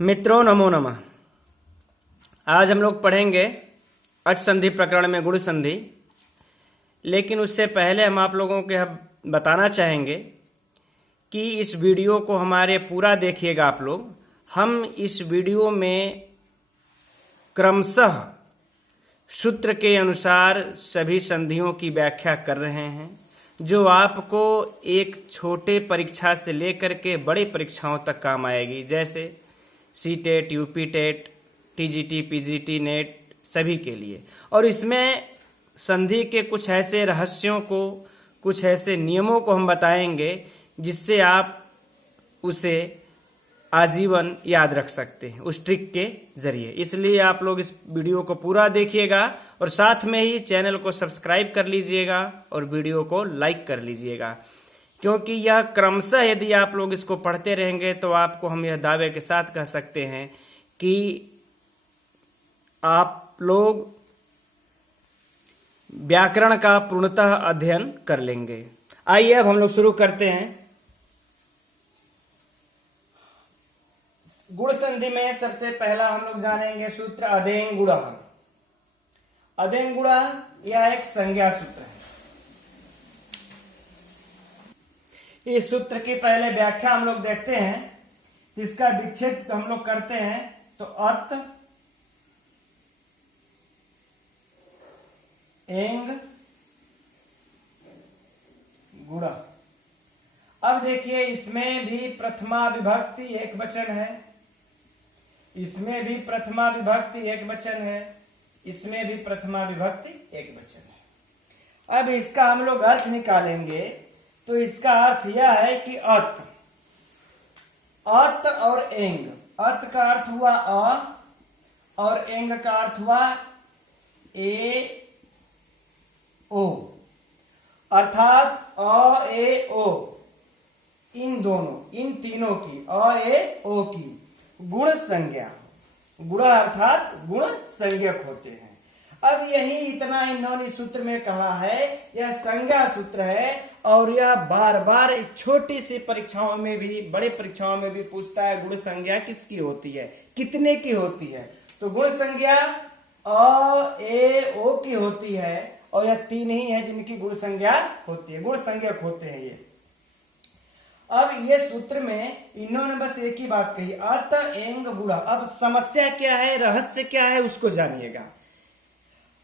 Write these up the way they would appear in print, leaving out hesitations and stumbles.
मित्रों नमो नमः। आज हम लोग पढ़ेंगे अच संधि प्रकरण में गुण संधि। लेकिन उससे पहले हम आप लोगों के बताना चाहेंगे कि इस वीडियो को हमारे पूरा देखिएगा आप लोग। हम इस वीडियो में क्रमशः सूत्र के अनुसार सभी संधियों की व्याख्या कर रहे हैं, जो आपको एक छोटे परीक्षा से लेकर के बड़ी परीक्षाओं तक काम आएगी, जैसे CTET, UP-TET, TGT, PGT, net सभी के लिए। और इसमें संधि के कुछ ऐसे रहस्यों को, कुछ ऐसे नियमों को हम बताएंगे जिससे आप उसे आजीवन याद रख सकते हैं उस ट्रिक के जरिए। इसलिए आप लोग इस वीडियो को पूरा देखिएगा और साथ में ही चैनल को सब्सक्राइब कर लीजिएगा और वीडियो को लाइक कर लीजिएगा, क्योंकि यह क्रमशः यदि आप लोग इसको पढ़ते रहेंगे तो आपको हम यह दावे के साथ कह सकते हैं कि आप लोग व्याकरण का पूर्णतः अध्ययन कर लेंगे। आइए अब हम लोग शुरू करते हैं। गुण संधि में सबसे पहला हम लोग जानेंगे सूत्र अदेंग गुणः। अदेंग गुणः यह एक संज्ञा सूत्र है। इस सूत्र की पहले व्याख्या हम लोग देखते हैं, इसका विच्छेद हम लोग करते हैं तो अत एंग गुणः। अब देखिए, इसमें भी प्रथमा विभक्ति एक वचन है, इसमें भी प्रथमा विभक्ति एक वचन है, इसमें भी प्रथमा विभक्ति एक वचन है। अब इसका हम लोग अर्थ निकालेंगे तो इसका अर्थ यह है कि अत और एंग। अत का अर्थ हुआ अ और एंग का अर्थ हुआ ए ओ, अर्थात अ ए ओ, इन दोनों, इन तीनों की, अ ए ओ की गुण संज्ञा, गुण अर्थात गुण संज्ञक होते हैं। अब यही इतना इन्होंने सूत्र में कहा है, यह संज्ञा सूत्र है और यह बार बार छोटी सी परीक्षाओं में भी, बड़े परीक्षाओं में भी पूछता है गुण संज्ञा किसकी होती है, कितने की होती है। तो गुण संज्ञा अ ए ओ की होती है और यह तीन ही है जिनकी गुण संज्ञा होती है, गुण संज्ञक होते हैं ये। अब ये सूत्र में इन्होंने बस एक ही बात कही, अत एंग गुणः। अब समस्या क्या है, रहस्य क्या है, उसको जानिएगा।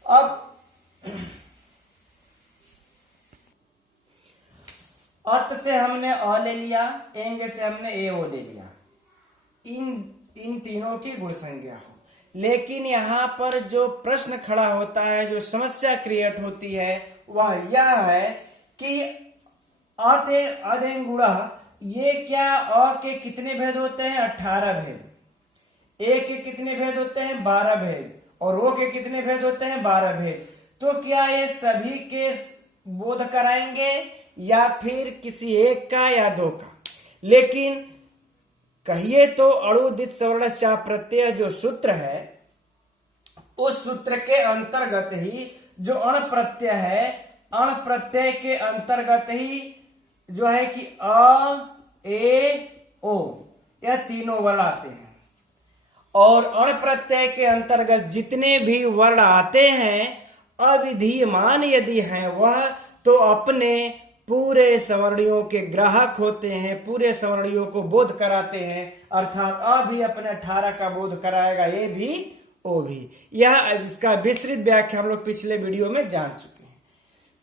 अब अत से हमने अ ले लिया, एंग से हमने ए ओ ले लिया, इन तीनों की गुण संज्ञा हो। लेकिन यहां पर जो प्रश्न खड़ा होता है, जो समस्या क्रिएट होती है, वह यह है कि अदेंग गुणः, ये क्या अ के कितने भेद होते हैं? 18 भेद। ए के कितने भेद होते हैं? 12 भेद। और ओ के कितने भेद होते हैं? 12 भेद। तो क्या ये सभी के बोध कराएंगे या फिर किसी एक का या दो का? लेकिन कहिए तो अणुदित सवर्ण चा प्रत्यय जो सूत्र है, उस सूत्र के अंतर्गत ही जो अण प्रत्यय है, अण प्रत्यय के अंतर्गत ही जो है कि अ ए ओ, यह तीनों वर्ण आते हैं। और अण प्रत्यय के अंतर्गत जितने भी वर्ण आते हैं, अविधीयमान यदि हैं वह, तो अपने पूरे सवर्णियों के ग्राहक होते हैं, पूरे सवर्णियों को बोध कराते हैं। अर्थात अ भी अपने 18 का बोध कराएगा, ए भी ओ भी। यह इसका विस्तृत व्याख्या हम लोग पिछले वीडियो में जान चुके हैं।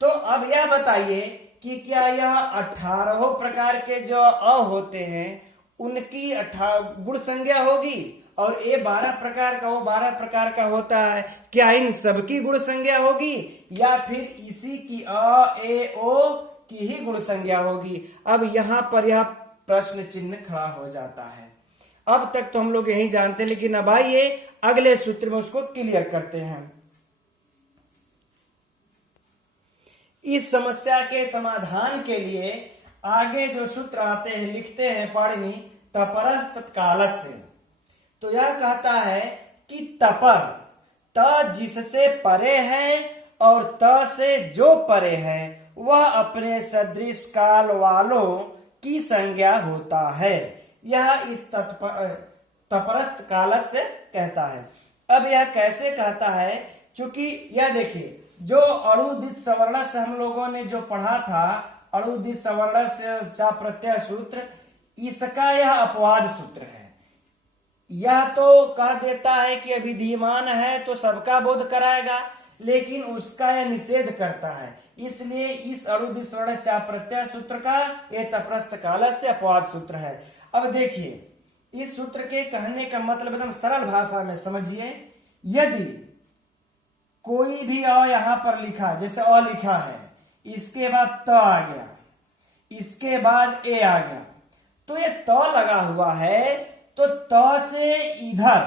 तो अब यह बताइए कि क्या यह 18 प्रकार के जो अ होते हैं उनकी 18 गुण संज्ञा होगी, और ए 12 प्रकार का, वो 12 प्रकार का होता है, क्या इन सबकी गुण संज्ञा होगी या फिर इसी की अ ए ओ की ही गुण संज्ञा होगी? अब यहां पर यह प्रश्न चिन्ह खड़ा हो जाता है। अब तक तो हम लोग यही जानते हैं, लेकिन अब आइए अगले सूत्र में उसको क्लियर करते हैं। इस समस्या के समाधान के लिए आगे जो सूत्र आते हैं, लिखते हैं पाणिनि तपरस् तत्कालस्य। तो यह कहता है कि तपर, त जिससे परे है और त से जो परे है वह अपने सदृश काल वालों की संज्ञा होता है। यह इस तपरस्त कालस्य कहता है। अब यह कैसे कहता है, चूंकि यह देखिए जो अणुदित सवर्ण से हम लोगों ने जो पढ़ा था, अणुदित सवर्ण से चा प्रत्यय सूत्र, इसका यह अपवाद सूत्र है। यह तो कह देता है कि अभिधीयमान है तो सबका बोध कराएगा, लेकिन उसका यह निषेध करता है। इसलिए इस अणुदित सवर्ण चा प्रत्यय सूत्र का यह तटस्थ कालस्य अपवाद सूत्र है। अब देखिए इस सूत्र के कहने का मतलब एकदम सरल भाषा में समझिए। यदि कोई भी अ यहां पर लिखा, जैसे अ लिखा है, इसके बाद त आ गया, इसके बाद ए आ गया, तो ये त लगा हुआ है, तो त से इधर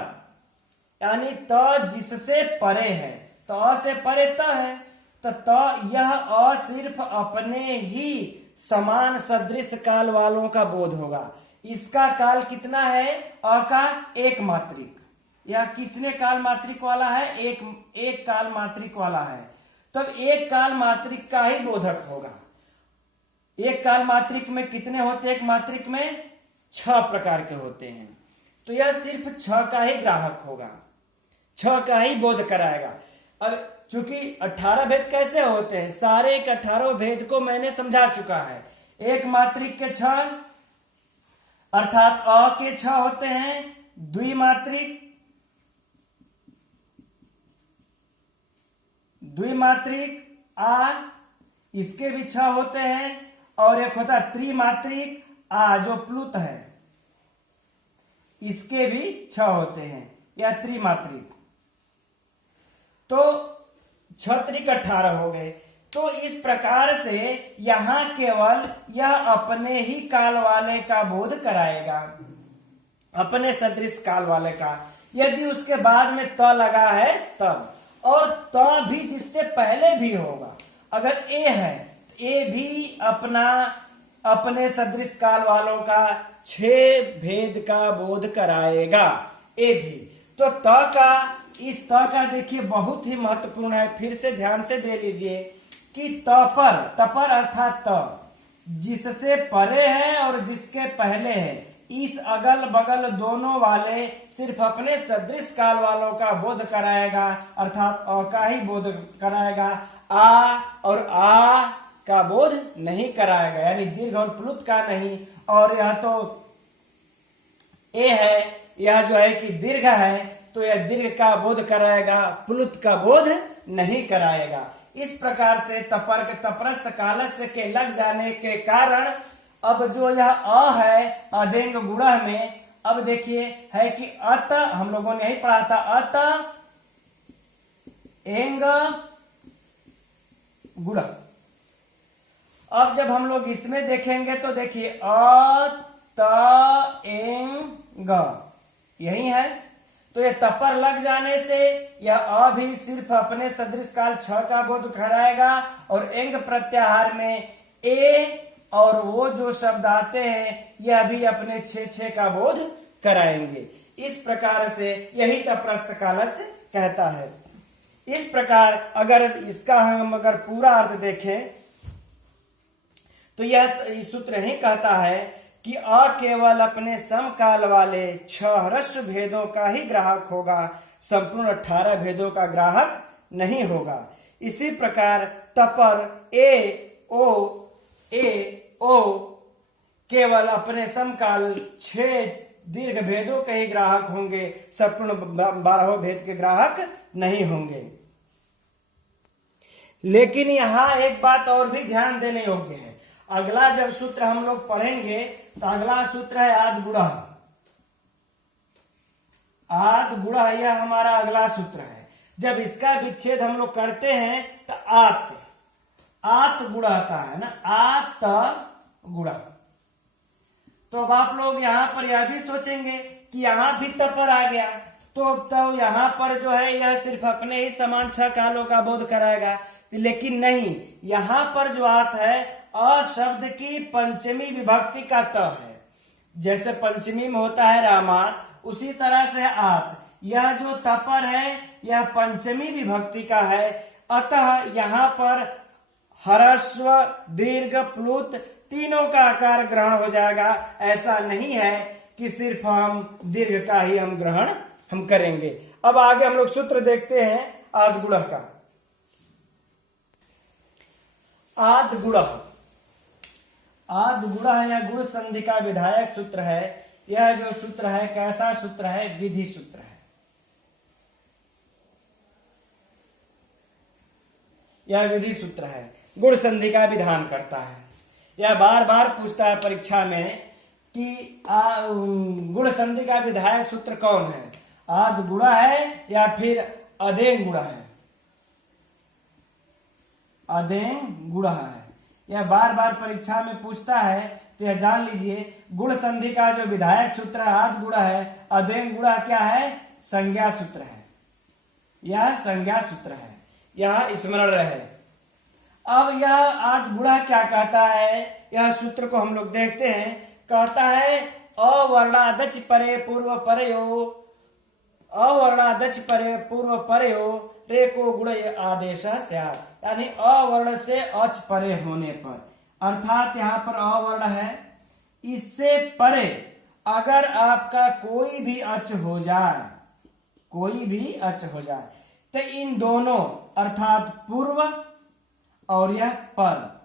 यानी त जिससे परे है, त से परे त है, तो त यह अ सिर्फ अपने ही समान सदृश काल वालों का बोध होगा। इसका काल कितना है, अ का एक मात्रिक। यह किसने काल मात्रिक वाला है, एक काल मात्रिक वाला है, तब एक काल मात्रिक का ही बोधक होगा। एक काल मात्रिक में कितने होते हैं, एक मात्रिक में 6 प्रकार के होते हैं, तो यह सिर्फ 6 का ही ग्राहक होगा, 6 का ही बोध कराएगा। अब चूंकि 18 भेद कैसे होते हैं, सारे के 18 भेद को मैंने समझा चुका है। एक मात्रिक के 6 अर्थात अ के 6 होते हैं, द्विमात्रिक, आ इसके भी 6 होते हैं, और एक होता है त्रिमात्रिक आ जो प्लुत है, इसके भी 6 होते हैं, या त्रिमात्रिक। तो 6 त्रिक 18 हो गए। तो इस प्रकार से यहां केवल यह अपने ही काल वाले का बोध कराएगा, अपने सदृश काल वाले का। यदि उसके बाद में त लगा है तब, और त भी जिससे पहले भी होगा। अगर ए है तो ए भी अपने सदृश काल वालों का 6 भेद का बोध कराएगा, ए भी। तो त का, इस त का देखिए बहुत ही महत्वपूर्ण है, फिर से ध्यान से दे लीजिए कि तपर अर्थात त जिससे परे है और जिसके पहले है, इस अगल बगल दोनों वाले सिर्फ अपने सदृश काल वालों का बोध कराएगा, अर्थात अ का ही बोध कराएगा, आ और आ का बोध नहीं कराएगा, यानी दीर्घ और प्लुत का नहीं। और यह तो ए है, यह जो है कि दीर्घ है, तो यह दीर्घ का बोध कराएगा, प्लुत का बोध नहीं कराएगा। इस प्रकार से तपरस्थ कालस्य के लग जाने के कारण अब जो यह अ है अदेंग गुणः में, अब देखिए है कि अत, हम लोगों ने यही पढ़ा था, अत एंग गुणः। अब जब हम लोग इसमें देखेंगे तो देखिए अ त एंग यही है, तो ये तपर लग जाने से यह अ भी सिर्फ अपने सदृश काल 6 का बोध कराएगा, और एंग प्रत्याहार में ए और वो जो शब्द आते हैं यह भी अपने 6 का बोध कराएंगे। इस प्रकार से यही तटस्थ कालस्य कहता है। इस प्रकार अगर इसका हम अगर पूरा अर्थ देखें तो यह सूत्र ही कहता है कि अ केवल अपने समकाल वाले 6 ह्रस्व भेदों का ही ग्राहक होगा, संपूर्ण 18 भेदों का ग्राहक नहीं होगा। इसी प्रकार तपर ए ओ केवल अपने समकाल 6 दीर्घ भेदों के ही ग्राहक होंगे, संपूर्ण 12 भेद के ग्राहक नहीं होंगे। लेकिन यहाँ एक बात और भी ध्यान देने योग्य है। अगला जब सूत्र हम लोग पढ़ेंगे तो अगला सूत्र है आद गुणः। आद गुणः यह हमारा अगला सूत्र है। जब इसका विच्छेद हम लोग करते हैं तो आत गुणः आता है ना, आत गुणः। तो अब आप लोग यहाँ पर यह भी सोचेंगे कि यहाँ भी तपर आ गया, तो यहाँ पर जो है यह सिर्फ अपने ही समान 6 कालों का बोध कराएगा, लेकिन नहीं, यहाँ पर जो आत है अ शब्द की पंचमी विभक्ति का त है। जैसे पंचमी में होता है रामात, उसी तरह से आत, यह जो तपर है यह पंचमी विभक्ति का है। अतः यहाँ पर ह्रस्व दीर्घ प्लुत तीनों का आकार ग्रहण हो जाएगा। ऐसा नहीं है कि सिर्फ हम दीर्घ का ही हम ग्रहण हम करेंगे। अब आगे हम लोग सूत्र देखते हैं आदगुणः का। आदगुणः, आदगुणः या गुण संधि का विधायक सूत्र है। यह जो सूत्र है कैसा सूत्र है? विधि सूत्र है। यह विधि सूत्र है, गुण संधि का विधान करता है। यह बार बार पूछता है परीक्षा में कि गुण संधि का विधायक सूत्र कौन है? आदगुणः है या फिर अदेंग गुणः है? अदेंग गुणः है। यह बार बार परीक्षा में पूछता है, तो यह जान लीजिए गुण संधि का जो विधायक सूत्र है आदगुणः है, अदेंग गुणः क्या है? संज्ञा सूत्र है। यह संज्ञा सूत्र है, यह स्मरण रहे। अब यह आदगुणः क्या कहता है? यह सूत्र को हम लोग देखते हैं। कहता है अवर्णादच परे पूर्व परयो, अवर्णादच परे पूर्व परयो रेको गुण आदेश स्यात्। यानी अवर्ण से अच परे होने पर, अर्थात यहाँ पर अवर्ण है, इससे परे अगर आपका कोई भी अच हो जाए, कोई भी अच हो जाए, तो इन दोनों अर्थात पूर्व और यह पर,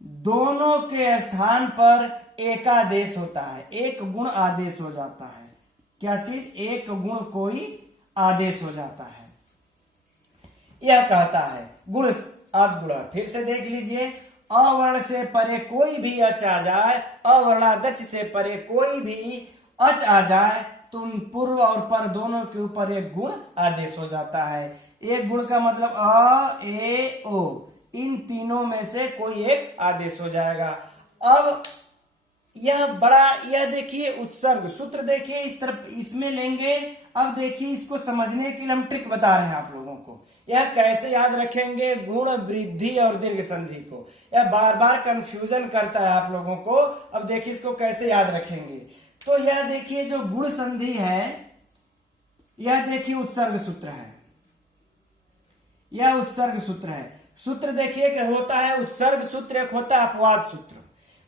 दोनों के स्थान पर एकादेश होता है, एक गुण आदेश हो जाता है। क्या चीज? एक गुण कोई आदेश हो जाता है। यह कहता है गुण आदगुणः। फिर से देख लीजिए, अवर्ण से परे कोई भी अच आ जाए, अवर्णादच से परे कोई भी अच आ जाए, तो उन पूर्व और पर दोनों के ऊपर एक गुण आदेश हो जाता है। एक गुण का मतलब अ, ए, ओ, इन तीनों में से कोई एक आदेश हो जाएगा। अब यह बड़ा, यह देखिए उत्सर्ग सूत्र, देखिए इस तरफ इसमें लेंगे। अब देखिए इसको समझने के लिए हम ट्रिक बता रहे हैं आप लोगों को। यह कैसे याद रखेंगे गुण वृद्धि और दीर्घ संधि को? यह बार बार कंफ्यूजन करता है आप लोगों को। अब देखिए इसको कैसे याद रखेंगे। तो यह देखिए जो गुण संधि है, यह देखिए उत्सर्ग सूत्र है, यह उत्सर्ग सूत्र है। सूत्र देखिए कि होता है उत्सर्ग सूत्र, एक होता है अपवाद सूत्र।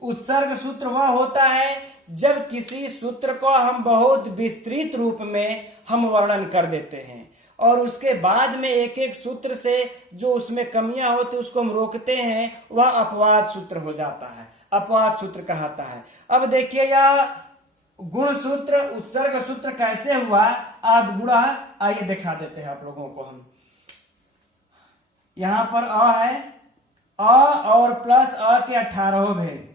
उत्सर्ग सूत्र वह होता है जब किसी सूत्र को हम बहुत विस्तृत रूप में हम वर्णन कर देते हैं और उसके बाद में एक एक सूत्र से जो उसमें कमियां होती है उसको हम रोकते हैं, वह अपवाद सूत्र हो जाता है, अपवाद सूत्र कहलाता है। अब देखिए यह गुण सूत्र उत्सर्ग सूत्र कैसे हुआ आदगुणः, आइए दिखा देते हैं आप लोगों को हम। यहां पर अ है, अ और प्लस अ के 18 भेद,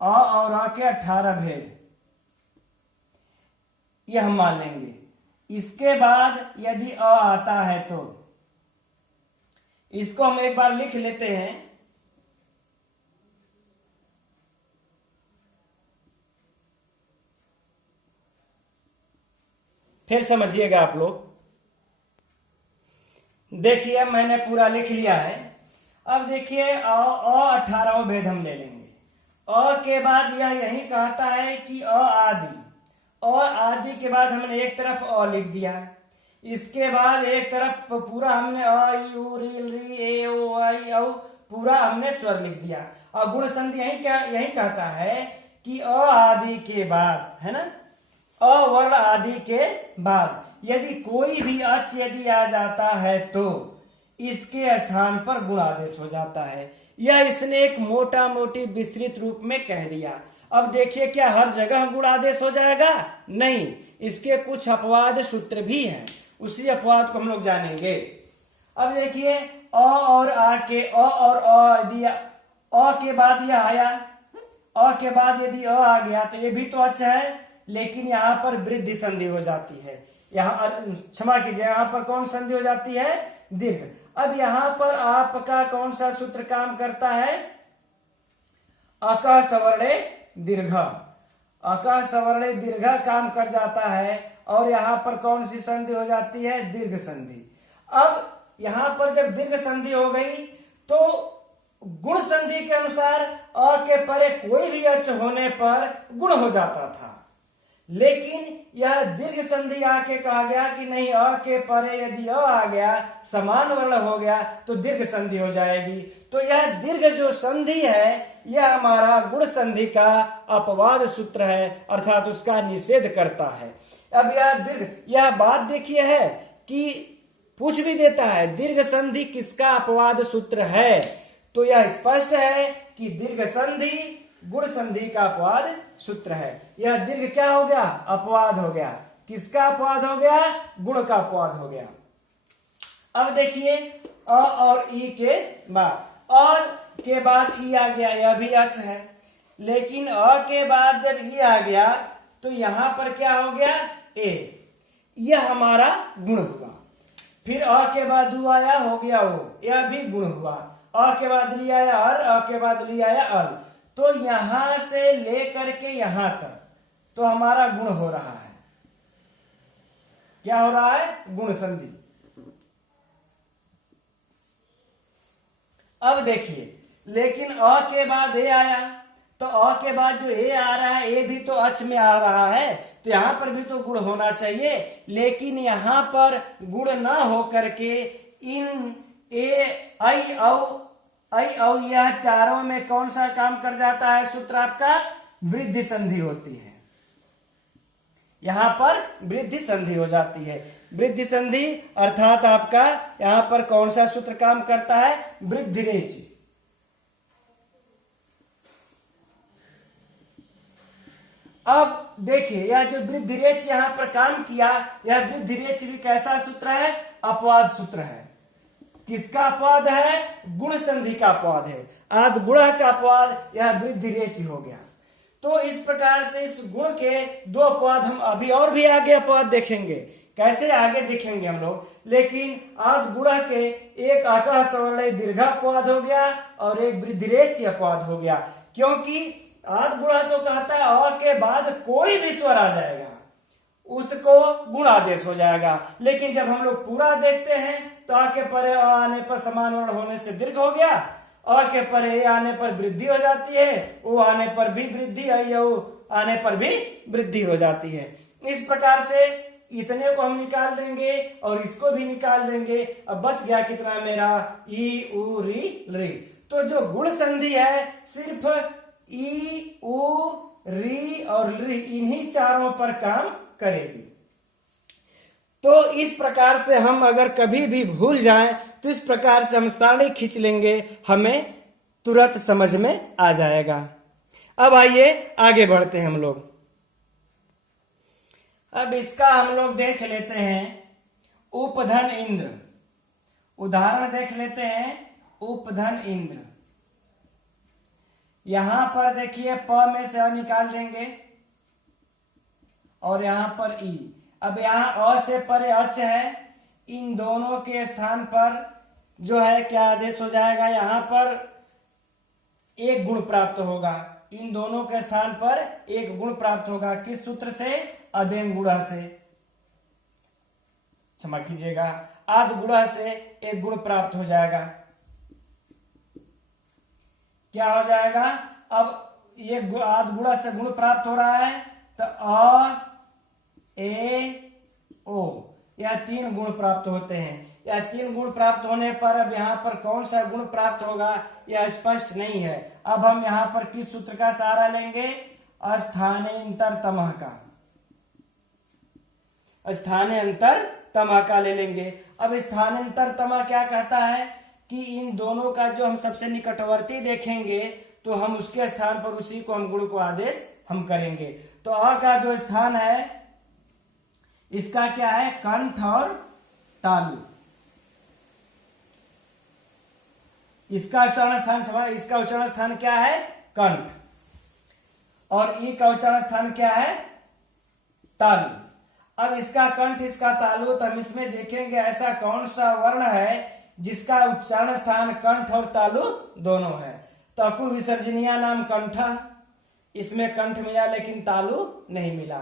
अ और अ के 18 भेद, यह हम मान लेंगे। इसके बाद यदि अ आता है तो इसको हम एक बार लिख लेते हैं। फिर समझिएगा आप लोग। देखिए मैंने पूरा लिख लिया है। अब देखिए अ 18 भेद हम ले लेंगे। अ के बाद यह यही कहता है कि अ आदि, अ आदि के बाद हमने एक तरफ अ लिख दिया, इसके बाद एक तरफ पूरा हमने अ ई उ री री ए ओ आई औ पूरा हमने स्वर लिख दिया। और गुण संधि यही कहता है कि अ आदि के बाद, है ना, अवर्ण आदि के बाद यदि कोई भी अच यदि आ जाता है तो इसके स्थान पर गुण आदेश हो जाता है। यह इसने एक मोटा मोटी विस्तृत रूप में कह दिया। अब देखिए क्या हर जगह गुण आदेश हो जाएगा? नहीं, इसके कुछ अपवाद सूत्र भी हैं, उसी अपवाद को हम लोग जानेंगे। अब देखिए अ और आ के, अ और अ यदि अ के बाद यह आया, अ के बाद यदि अ आ गया तो ये भी तो अच्छा है, लेकिन यहाँ पर वृद्धि संधि हो जाती है। यहाँ क्षमा कीजिए, यहाँ पर कौन संधि हो जाती है? दीर्घ। अब यहाँ पर आपका कौन सा सूत्र काम करता है? अकः सवर्णे दीर्घ, अकः सवर्णे दीर्घ काम कर जाता है और यहाँ पर कौन सी संधि हो जाती है? दीर्घ संधि। अब यहाँ पर जब दीर्घ संधि हो गई तो गुण संधि के अनुसार अ के परे कोई भी अच होने पर गुण हो जाता था, लेकिन यह दीर्घ संधि आके कहा गया कि नहीं, अ के परे यदि अ आ गया, समान वर्ण हो गया तो दीर्घ संधि हो जाएगी। तो यह दीर्घ जो संधि है यह हमारा गुण संधि का अपवाद सूत्र है, अर्थात उसका निषेध करता है। अब यह बात देखिए है कि पूछ भी देता है दीर्घ संधि किसका अपवाद सूत्र है, तो यह स्पष्ट है कि दीर्घ संधि गुण संधि का अपवाद सूत्र है। यह दीर्घ क्या हो गया? अपवाद हो गया। किसका अपवाद हो गया? गुण का अपवाद हो गया। अब देखिए अ और ई के बाद, और के बाद ई आ गया, यह भी अच है, लेकिन अ के बाद जब ई आ गया तो यहां पर क्या हो गया? ए। यह हमारा गुण हुआ। फिर अ के बाद उ आया, हो गया ओ, यह भी गुण हुआ। अ के बाद ली आया अर, अ के बाद ली आया अल, तो यहां से लेकर के यहां तक तो हमारा गुण हो रहा है। क्या हो रहा है? गुण संधि। अब देखिए, लेकिन अ के बाद ए आया, तो अ के बाद जो ए आ रहा है, ए भी तो अच में आ रहा है, तो यहां पर भी तो गुण होना चाहिए, लेकिन यहां पर गुण ना हो करके इन ए आई औ यह चारों में कौन सा काम कर जाता है? सूत्र आपका वृद्धि संधि होती है। यहां पर वृद्धि संधि हो जाती है। वृद्धि संधि अर्थात आपका यहां पर कौन सा सूत्र काम करता है? वृद्धिरेच। अब देखिए, यह जो वृद्धिरेच यहां पर काम किया, यह वृद्धिरेच भी कैसा सूत्र है? अपवाद सूत्र है। किसका अपवाद है? गुण संधि का अपवाद है। आद गुणा का अपवाद यह वृद्धिरेच हो गया। तो इस प्रकार से इस गुण के दो अपवाद हम अभी और भी आगे अपवाद देखेंगे, कैसे आगे देखेंगे हम लोग, लेकिन आद गुणा के एक अकह सवर्ण दीर्घ अपवाद हो गया और एक वृद्धिरेच अपवाद हो गया, क्योंकि आद गुणा तो कहता है अ के बाद कोई भी स्वर आ जाएगा उसको गुण आदेश हो जाएगा, लेकिन जब हम लोग पूरा देखते हैं तो आ के परे अ आने पर समान वर्ण होने से दीर्घ हो गया, अ के परे ए आने पर वृद्धि हो जाती है, ओ आने पर भी वृद्धि, आने पर भी वृद्धि हो जाती है। इस प्रकार से इतने को हम निकाल देंगे और इसको भी निकाल देंगे। अब बच गया कितना मेरा? ई उ री री। तो जो गुण संधि है सिर्फ ई उ री और री इन्हीं चारों पर काम करेगी। तो इस प्रकार से हम अगर कभी भी भूल जाएं तो इस प्रकार से हम सारणी खींच लेंगे, हमें तुरंत समझ में आ जाएगा। अब आइए आगे बढ़ते हैं हम लोग। अब इसका हम लोग देख लेते हैं उपधन इंद्र। उदाहरण देख लेते हैं उपधन इंद्र। यहां पर देखिए प में से अ निकाल देंगे और यहां पर ई। अब यहां अ से परे अच है, इन दोनों के स्थान पर जो है क्या आदेश हो जाएगा? यहां पर एक गुण प्राप्त होगा। इन दोनों के स्थान पर एक गुण प्राप्त होगा। किस सूत्र से? अदेन गुणा से, क्षमा कीजिएगा, आद गुणा से एक गुण प्राप्त हो जाएगा। क्या हो जाएगा? अब ये आद गुणा से गुण प्राप्त हो रहा है, तो अ ए ओ यह तीन गुण प्राप्त होते हैं। यह तीन गुण प्राप्त होने पर अब यहाँ पर कौन सा गुण प्राप्त होगा यह स्पष्ट नहीं है। अब हम यहाँ पर किस सूत्र का सहारा लेंगे? स्थानांतरतमः का, स्थानांतरतमः का ले लेंगे। अब स्थानांतरतमः क्या कहता है कि इन दोनों का जो हम सबसे निकटवर्ती देखेंगे तो हम उसके स्थान पर उसी को हम गुण को आदेश हम करेंगे। तो अ का जो स्थान है इसका क्या है? कंठ और तालु। इसका उच्चारण स्थान, इसका उच्चारण स्थान क्या है? कंठ। और ई का उच्चारण स्थान क्या है? तालु। अब इसका कंठ, इसका तालु, तो हम इसमें देखेंगे ऐसा कौन सा वर्ण है जिसका उच्चारण स्थान कंठ और तालु दोनों है। तो अकु विसर्जनीय नाम कंठ, इसमें कंठ मिला लेकिन तालु नहीं मिला।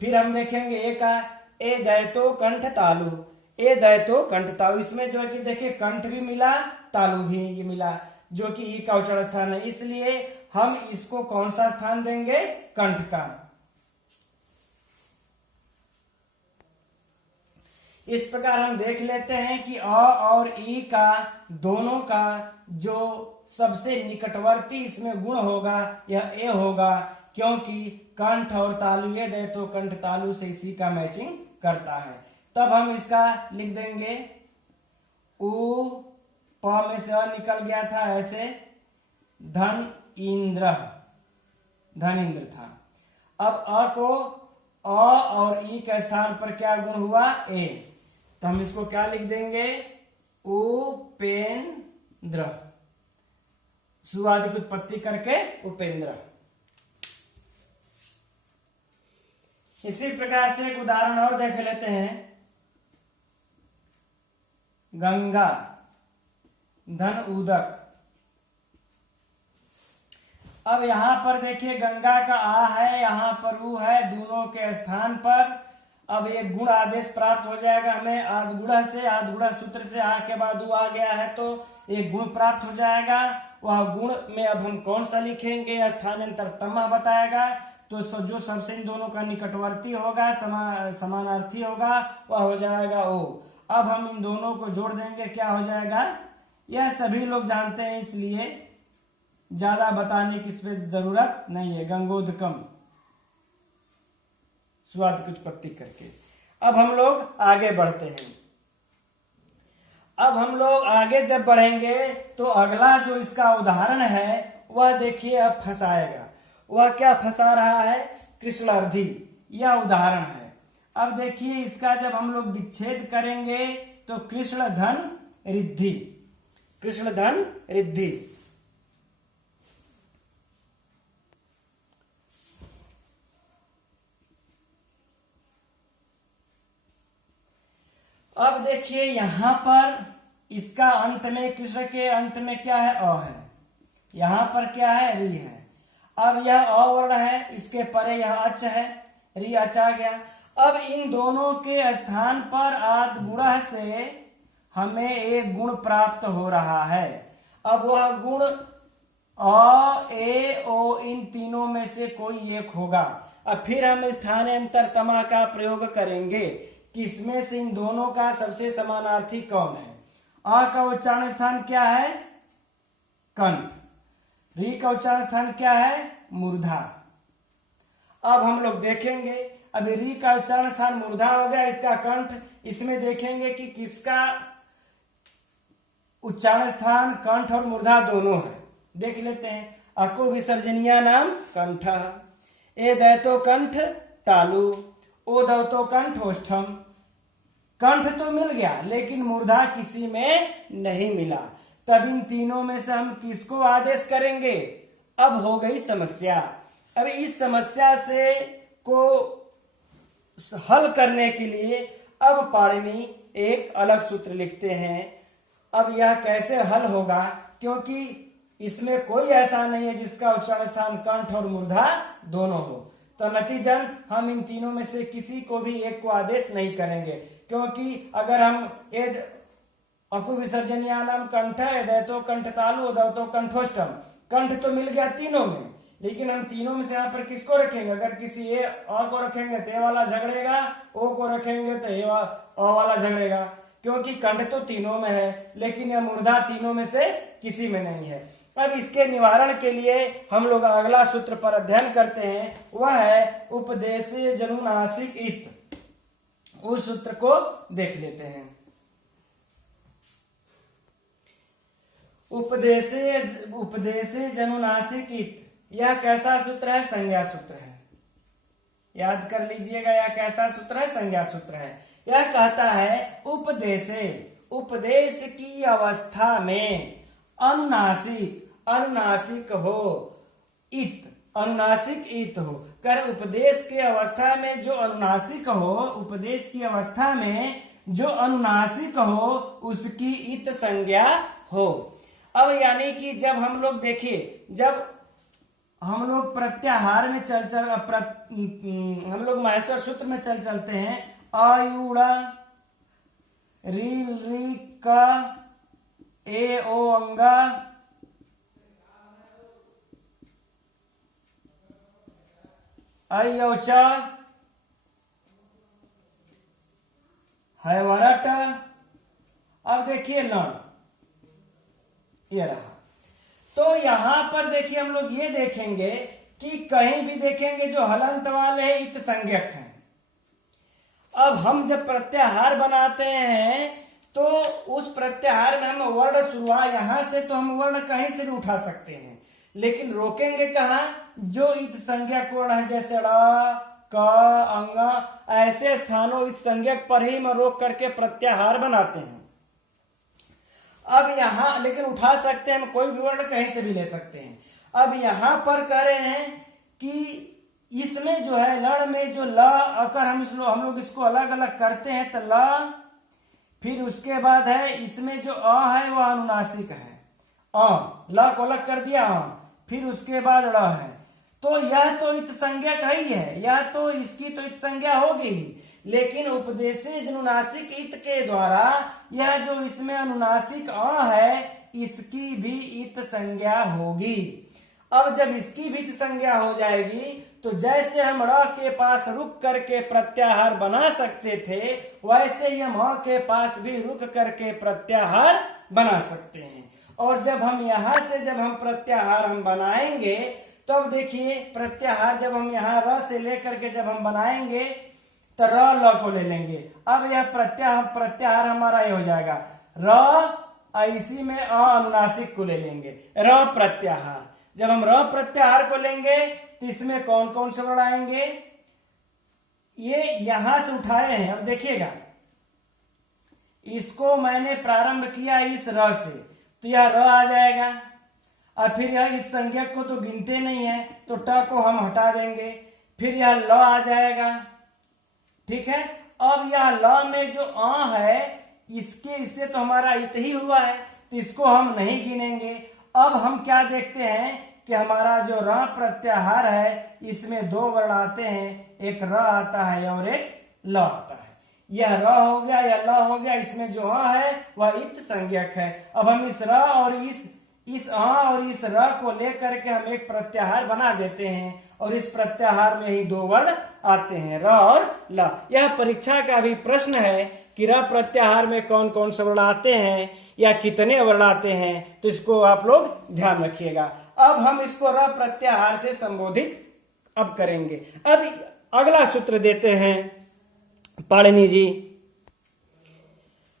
फिर हम देखेंगे ए का ए दैतो कंठ तालु, ए दैतो कंठ तालु, इसमें जो है कि देखिए कंठ भी मिला तालु भी ये मिला, जो कि ई का उच्चारण स्थान है, इसलिए हम इसको कौन सा स्थान देंगे? कंठ का। इस प्रकार हम देख लेते हैं कि अ और ई का दोनों का जो सबसे निकटवर्ती इसमें गुण होगा यह ए होगा, क्योंकि कंठ और तालु ये दे तो कंठ तालु से इसी का मैचिंग करता है। तब हम इसका लिख देंगे उ, प में से अ निकल गया था, ऐसे धन इंद्र, धन इंद्र था। अब अ को अ और ई के स्थान पर क्या गुण हुआ, ए, तो हम इसको क्या लिख देंगे, उपेंद्र, सुआदि की उत्पत्ति करके उपेंद्र। इसी प्रकार से एक उदाहरण और देख लेते हैं, गंगा, धन उदक। अब यहां पर देखिए गंगा का आ है, यहां पर उ है, दोनों के स्थान पर अब एक गुण आदेश प्राप्त हो जाएगा हमें, आदगुण से, आदगुण सूत्र से आ के बाद उ आ गया है तो एक गुण प्राप्त हो जाएगा। वह गुण में अब हम कौन सा लिखेंगे, स्थानांतर तमह बताएगा, तो जो सबसे इन दोनों का निकटवर्ती होगा, समानार्थी होगा, वह हो जाएगा ओ। अब हम इन दोनों को जोड़ देंगे, क्या हो जाएगा, यह सभी लोग जानते हैं इसलिए ज्यादा बताने की इसमें जरूरत नहीं है, गंगोदकम, स्वाद की उत्पत्ति करके। अब हम लोग आगे बढ़ते हैं। अब हम लोग आगे जब बढ़ेंगे तो अगला जो इसका उदाहरण है वह देखिए अब फंसाएगा। वह क्या फंसा रहा है, कृष्णार्धी, यह उदाहरण है। अब देखिए इसका जब हम लोग विच्छेद करेंगे तो कृष्ण धन रिद्धि, कृष्ण धन रिद्धि। अब देखिए यहां पर इसका अंत में, कृष्ण के अंत में क्या है, अ है, यहां पर क्या है, री है। अब यह अ वर्ण है, इसके परे यह अच है, री अच आ गया। अब इन दोनों के स्थान पर आद गुण से हमें एक गुण प्राप्त हो रहा है। अब वह गुण अ, ए, ओ, इन तीनों में से कोई एक होगा। अब फिर हम स्थानांतर तमा का प्रयोग करेंगे कि इसमें से इन दोनों का सबसे समानार्थी कौन है। अ का उच्चारण स्थान क्या है, कंठ, री का उच्चारण स्थान क्या है, मूर्धा। अब हम लोग देखेंगे, अभी री का उच्चारण स्थान मूर्धा हो गया, इसका कंठ, इसमें देखेंगे कि किसका उच्चारण स्थान कंठ और मूर्धा दोनों है। देख लेते हैं, अको विसर्जनीय नाम कंठ, ए दैतो कंठ तालु, ओ दौतो कंठ ओष्ठम। कंठ तो मिल गया लेकिन मूर्धा किसी में नहीं मिला। तब इन तीनों में से हम किसको आदेश करेंगे, अब हो गई समस्या। अब इस समस्या से को हल करने के लिए अब पाणिनि एक अलग सूत्र लिखते हैं। अब यह कैसे हल होगा, क्योंकि इसमें कोई ऐसा नहीं है जिसका उच्चारण स्थान कंठ और मूर्धा दोनों हो, तो नतीजन हम इन तीनों में से किसी को भी एक को आदेश नहीं करेंगे, क्योंकि अगर हम अकु विसर्जनीयानाम कंठ, दैतो कंठ तालु, दौतो कंठोष्टम, कंठ तो मिल गया तीनों में, लेकिन हम तीनों में से यहाँ पर किसको रखेंगे, अगर किसी ए अ को रखेंगे तो ए वाला झगड़ेगा, ओ को रखेंगे तो अ वाला झगड़ेगा, क्योंकि कंठ तो तीनों में है लेकिन यह मूर्धा तीनों में से किसी में नहीं है। अब इसके निवारण के लिए हम लोग अगला सूत्र पर अध्ययन करते हैं, वह है उपदेशे जनुनासिक इत। उस सूत्र को देख लेते हैं। उपदेशे जनुनासिक इत, यह कैसा सूत्र है, संज्ञा सूत्र है, याद कर लीजिएगा। यह कैसा सूत्र है, संज्ञा सूत्र है। यह कहता है उपदेशे, उपदेश की अवस्था में अनुनासिक, अनुनासिक हो, इत, अनुनासिक इत हो, कर उपदेश के अवस्था में जो अनुनासिक हो, उपदेश की अवस्था में जो अनुनासिक हो उसकी इत संज्ञा हो। अब यानी कि जब हम लोग देखिए, जब हम लोग प्रत्याहार में हम लोग माहेश्वर सूत्र में चलते हैं, आयुड़ा री री का ए ओ अंगा अयौचा है वरट। अब देखिए लण, ये रहा। तो यहां पर देखिए हम लोग ये देखेंगे कि कहीं भी देखेंगे जो हलंत वाले इत संज्ञक हैं। अब हम जब प्रत्याहार बनाते हैं तो उस प्रत्याहार में हम वर्ण शुरुआत यहां से तो हम वर्ण कहीं से भी उठा सकते हैं, लेकिन रोकेंगे कहां? जो इत संज्ञक वर्ण है, जैसे ड़ क अंग, ऐसे स्थानों इत संज्ञक पर ही हम रोक करके प्रत्याहार बनाते हैं। अब यहां लेकिन उठा सकते हैं हम, कोई भी वर्ण कहीं से भी ले सकते हैं। अब यहां पर कह रहे हैं कि इसमें जो है लड़ में जो ल, अगर हम लोग इसको अलग अलग करते हैं तो ल, फिर उसके बाद है इसमें जो अ है वह अनुनासिक है, ल को अलग कर दिया, फिर उसके बाद ड़ है। तो यह तो इत संज्ञक है ही है, यह तो इसकी तो इत संज्ञा होगी ही, लेकिन उपदेशज अनुनासिक इत के द्वारा यह जो इसमें अनुनासिक अ है इसकी भी इत संज्ञा होगी। अब जब इसकी भी इत संज्ञा हो जाएगी तो जैसे हम ड़ के पास रुक करके प्रत्याहार बना सकते थे, वैसे ही हम अ के पास भी रुक करके प्रत्याहार बना सकते हैं। और जब हम यहां से जब हम प्रत्याहार हम बनाएंगे तो अब देखिए प्रत्याहार जब हम यहाँ र से लेकर के जब हम बनाएंगे तो र ल को ले लेंगे। अब यह प्रत्याहार हमारा ये हो जाएगा र, इसी में अ अनुनासिक को ले लेंगे, र प्रत्याहार। जब हम र प्रत्याहार को लेंगे तो इसमें कौन कौन से वर्ण आएंगे? ये यहां से उठाए हैं। अब देखिएगा, इसको मैंने प्रारंभ किया इस र से, तो यह र आ जाएगा। और फिर यह इस संज्ञक को तो गिनते नहीं है तो ट को हम हटा देंगे, फिर यह ल आ जाएगा। ठीक है। अब यह ल में जो अ है इससे तो हमारा इत ही हुआ है, तो इसको हम नहीं गिनेंगे। अब हम क्या देखते हैं कि हमारा जो र प्रत्याहार है इसमें दो वर्ण आते हैं, एक र आता है और एक ल आता है। यह र हो गया, यह ल हो गया, इसमें जो अ है वह इत संज्ञक है। अब हम इस र और इस अ और इस र को लेकर के हम एक प्रत्याहार बना देते हैं और इस प्रत्याहार में ही दो वर्ण आते हैं, र और ल। यह परीक्षा का भी प्रश्न है कि र प्रत्याहार में कौन कौन से वर्ण आते हैं या कितने वर्ण आते हैं, तो इसको आप लोग ध्यान रखिएगा। अब हम इसको र प्रत्याहार से संबोधित अब करेंगे। अब अगला सूत्र देते हैं पाणिनि जी।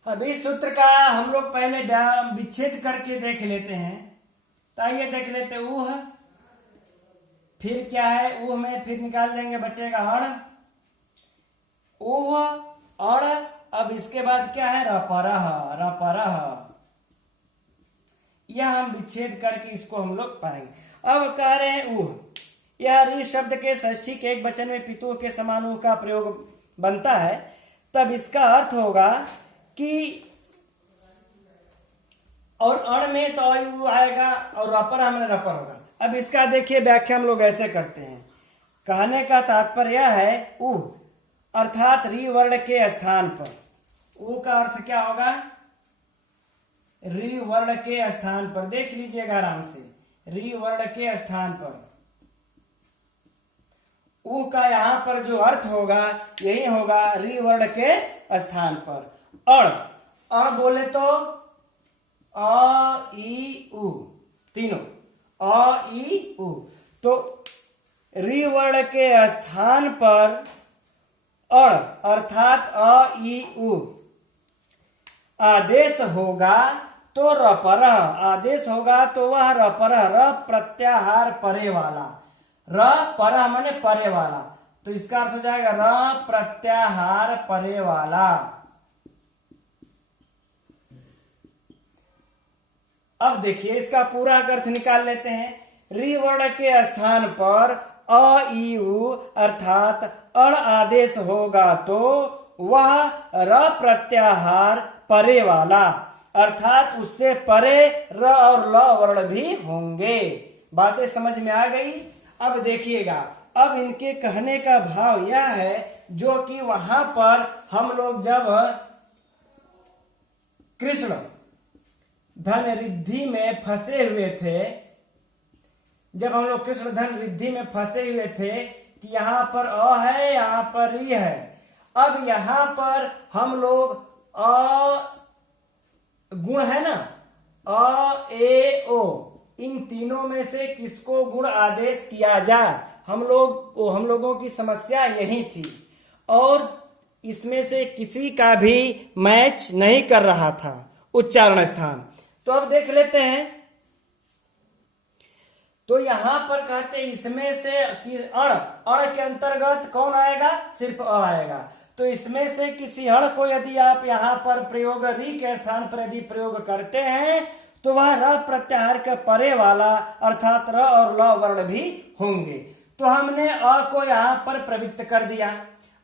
अब इस सूत्र का हम लोग पहले विच्छेद करके देख लेते हैं। तो आइए देख लेते, ऊह, फिर क्या है, ऊह में फिर निकाल देंगे, बचेगा अण, ऊह अण। अब इसके बाद क्या है, रपरह, रपरह। यह हम विच्छेद करके इसको हम लोग पाएंगे। अब कह रहे हैं ऊह, यह री शब्द के षष्ठी के एक वचन में पितुः के समान ऊह का प्रयोग बनता है, तब इसका अर्थ होगा कि और अण में तो अयु आएगा और रपर हमने रपर होगा। अब इसका देखिए व्याख्या हम लोग ऐसे करते हैं। कहने का तात्पर्य यह है ऊ अर्थात री वर्ण के स्थान पर, ऊ का अर्थ क्या होगा, री वर्ण के स्थान पर। देख लीजिएगा आराम से, री वर्ण के स्थान पर ऊ का यहां पर जो अर्थ होगा यही होगा री वर्ण के स्थान पर। अण, अण बोले तो अ ई उ, तीनों अ ई उ। तो री वर्ण के स्थान पर अण अर्थात अ ई उ आदेश होगा तो रपरह, आदेश होगा तो वह रपरह, र प्रत्याहार परे वाला, र परह माने परे वाला, तो इसका अर्थ हो जाएगा र प्रत्याहार परे वाला। अब देखिए इसका पूरा अर्थ निकाल लेते हैं। री वर्ण के स्थान पर अ ई उ अर्थात अण आदेश होगा तो वह र प्रत्याहार परे वाला, अर्थात उससे परे र और ल वर्ण भी होंगे। बातें समझ में आ गई। अब देखिएगा, अब इनके कहने का भाव यह है जो कि वहां पर हम लोग जब कृष्ण धन रिद्धि में फंसे हुए थे, जब हम लोग कृष्ण धन रिद्धि में फंसे हुए थे कि यहां पर अ है, यहां पर री है, अब यहां पर हम लोग गुण है ना, अ ए ओ, इन तीनों में से किसको गुण आदेश किया जाए, हम लोगों की समस्या यही थी। और इसमें से किसी का भी मैच नहीं कर रहा था उच्चारण स्थान। तो अब देख लेते हैं। तो यहां पर कहते इसमें से कि अण के अंतर्गत कौन आएगा, सिर्फ अ आएगा। तो इसमें से किसी अण को यदि आप यहां पर प्रयोग री के स्थान पर यदि प्रयोग करते हैं तो वह र प्रत्याहार के परे वाला अर्थात र और ल वर्ण भी होंगे। तो हमने अ को यहां पर प्रवृत्त कर दिया।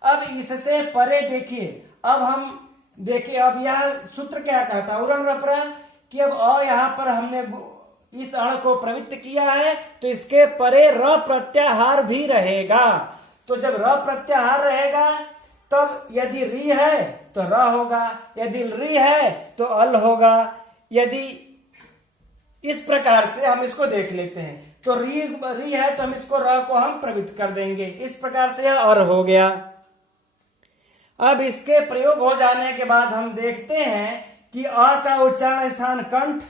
अब इससे परे देखिए, अब हम देखिए, अब यह सूत्र क्या कहता है, उरण रपरा, कि अब अ यहां पर हमने इस अण को प्रवृत्त किया है तो इसके परे र प्रत्याहार भी रहेगा। तो जब र प्रत्याहार रहेगा तब यदि री है तो र होगा, यदि री है तो अल होगा। यदि इस प्रकार से हम इसको देख लेते हैं तो री है तो हम इसको र को हम प्रवृत्त कर देंगे। इस प्रकार से यह अर हो गया। अब इसके प्रयोग हो जाने के बाद हम देखते हैं कि अ का उच्चारण स्थान कंठ,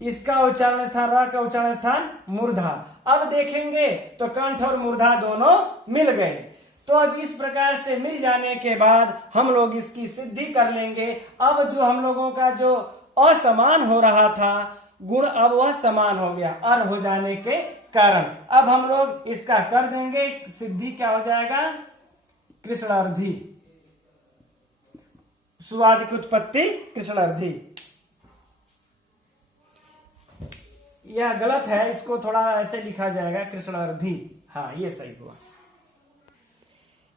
इसका उच्चारण स्थान, र का उच्चारण स्थान मूर्धा। अब देखेंगे तो कंठ और मूर्धा दोनों मिल गए। तो अब इस प्रकार से मिल जाने के बाद हम लोग इसकी सिद्धि कर लेंगे। अब जो हम लोगों का जो असमान हो रहा था गुण, अब वह समान हो गया अर हो जाने के कारण। अब हम लोग इसका कर देंगे, सिद्धि क्या हो जाएगा, कृष्णार्धी, सुवाद की उत्पत्ति कृष्णार्धी। यह गलत है, इसको थोड़ा ऐसे लिखा जाएगा कृष्णार्धी। हाँ, ये सही हुआ।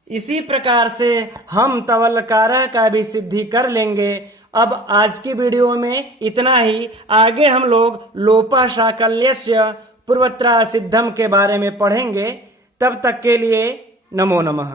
इसी प्रकार से हम तवलकार का भी सिद्धि कर लेंगे। अब आज की वीडियो में इतना ही। आगे हम लोग लोपा शाकल्यस्य पूर्वत्रा सिद्धम के बारे में पढ़ेंगे। तब तक के लिए नमो नमः।